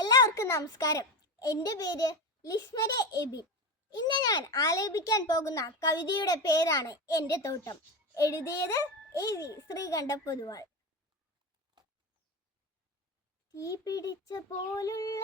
എല്ലാവർക്കും നമസ്കാരം. എൻ്റെ പേര് ലിസ്മരെ എബിൻ. ഇന്ന് ഞാൻ ആലപിക്കാൻ പോകുന്ന കവിതയുടെ പേരാണ് എൻ്റെ തോട്ടം. എഴുതിയത് AV ശ്രീകണ്ഠ പൊതുവാൾ. തീ പിടിച്ച പോലുള്ള